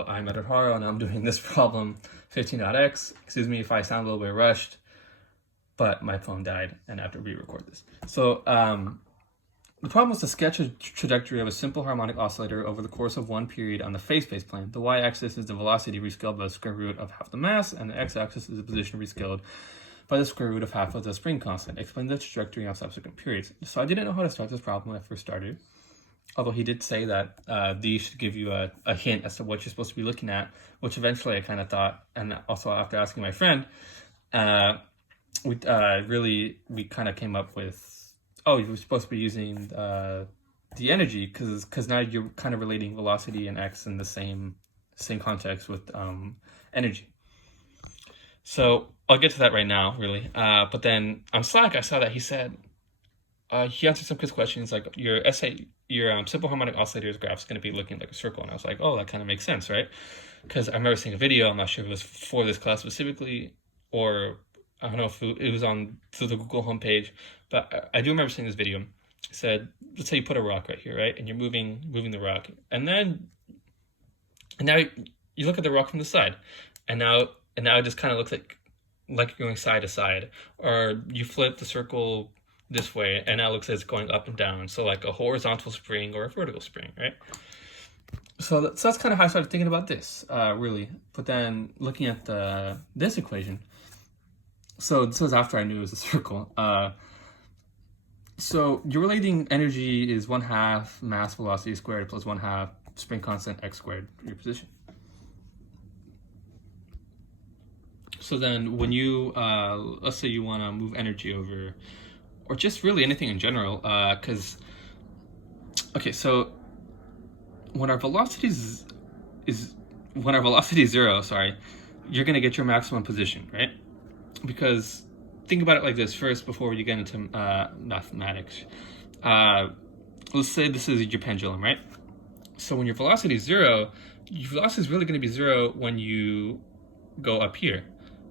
I'm Edharo and I'm doing this problem 15.x. Excuse me if I sound a little bit rushed, but my phone died and I have to re-record this. So the problem was to sketch a trajectory of a simple harmonic oscillator over the course of one period on the phase space plane. The y-axis is the velocity rescaled by the square root of half the mass, and the x-axis is the position rescaled by the square root of half of the spring constant. Explain the trajectory of subsequent periods. So I didn't know how to start this problem when I first started. Although he did say that these should give you a hint as to what you're supposed to be looking at, which eventually I kind of thought, and also after asking my friend, we kind of came up with, oh, you're supposed to be using the energy because now you're kind of relating velocity and x in the same context with energy. So I'll get to that right now, really. But then on Slack, I saw that he said, he answered some quiz questions like your simple harmonic oscillator's graph is going to be looking like a circle. And I was like, oh, that kind of makes sense, right? Because I remember seeing a video, I'm not sure if it was for this class specifically, or I don't know if it was through the Google homepage, but I do remember seeing this video. It said, let's say you put a rock right here, right? And you're moving the rock. And now you look at the rock from the side. And now it just kind of looks like you're going side to side. Or you flip the circle this way, and now it looks like it's going up and down. So like a horizontal spring or a vertical spring, right? So that's kind of how I started thinking about this, really. But then looking at this equation, so this was after I knew it was a circle. So you're relating energy is 1/2 mass velocity squared plus 1/2 spring constant x squared, your position. So then when you, let's say you want to move energy over, or just really anything in general, so when our velocity is 0, you're going to get your maximum position, right? Because think about it like this first before you get into mathematics. Let's say this is your pendulum, right? So when your velocity is 0, your velocity is really going to be 0 when you go up here.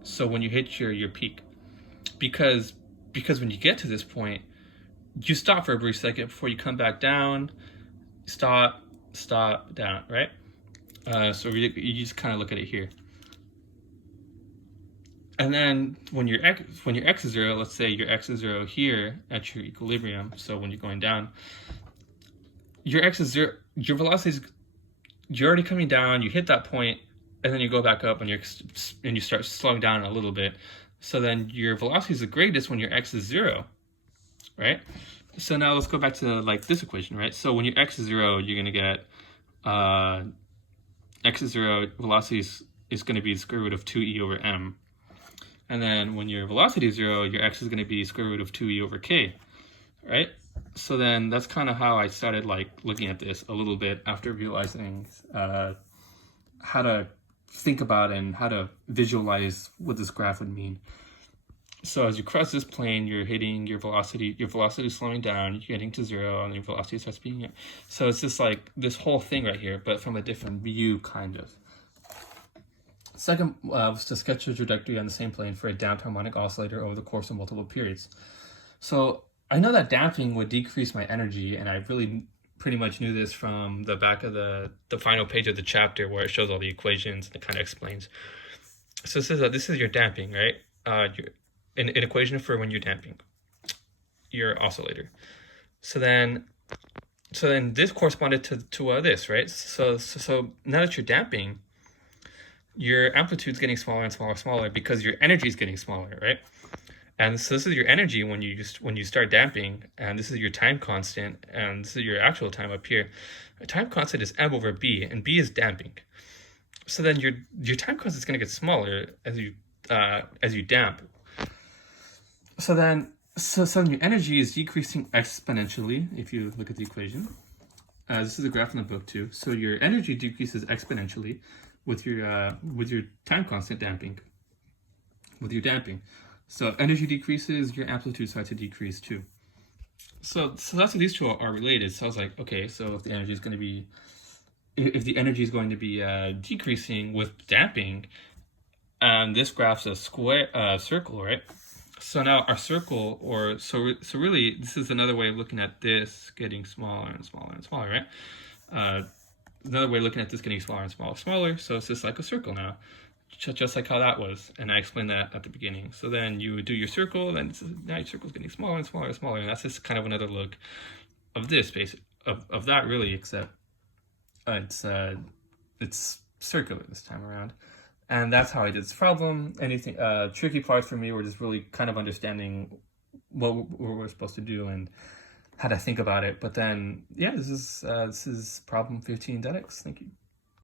So when you hit your peak, because when you get to this point, you stop for a brief second before you come back down, stop, down, right? So you just kind of look at it here. And then when your x is 0, let's say your x is 0 here at your equilibrium, so when you're going down, your x is 0, your velocity is, you're already coming down, you hit that point, and then you go back up and you start slowing down a little bit. So then your velocity is the greatest when your x is 0, right? So now let's go back to like this equation, right? So when your x is 0, you're going to get x is 0, velocity is going to be square root of 2e over m. And then when your velocity is 0, your x is going to be square root of 2e over k, right? So then that's kind of how I started like looking at this a little bit after realizing how to think about and how to visualize what this graph would mean. So as you cross this plane, you're hitting your velocity is slowing down, you're getting to 0, and your velocity starts being up. So it's just like this whole thing right here, but from a different view, kind of. Second was to sketch a trajectory on the same plane for a damped harmonic oscillator over the course of multiple periods. So I know that damping would decrease my energy, and I really pretty much knew this from the back of the final page of the chapter where it shows all the equations and it kind of explains. So it says that this is your damping, right? An equation for when you're damping your oscillator. So then this corresponded to this, right? So now that you're damping, your amplitude's getting smaller and smaller because your energy is getting smaller, right? And so this is your energy when you start damping, and this is your time constant, and this is your actual time up here. The time constant is m over b, and b is damping. So then your time constant is going to get smaller as you damp. So then your energy is decreasing exponentially if you look at the equation. This is a graph in the book too. So your energy decreases exponentially with your time constant damping. With your damping. So if energy decreases, your amplitude starts to decrease too. So that's what these two are related. So I was like, okay, so if the energy is going to be decreasing with damping, this graph's a circle, right? So now our circle, so really, this is another way of looking at this getting smaller and smaller and smaller, right? another way of looking at this getting smaller and smaller and smaller. So it's just like a circle now, just like how that was. And I explained that at the beginning. So then you would do your circle, and now your circle's getting smaller and smaller and smaller. And that's just kind of another look of this, of that really, except it's circular this time around. And that's how I did this problem. Anything tricky parts for me were just really kind of understanding what we're supposed to do and how to think about it. But then, yeah, this is problem 15.x. Thank you.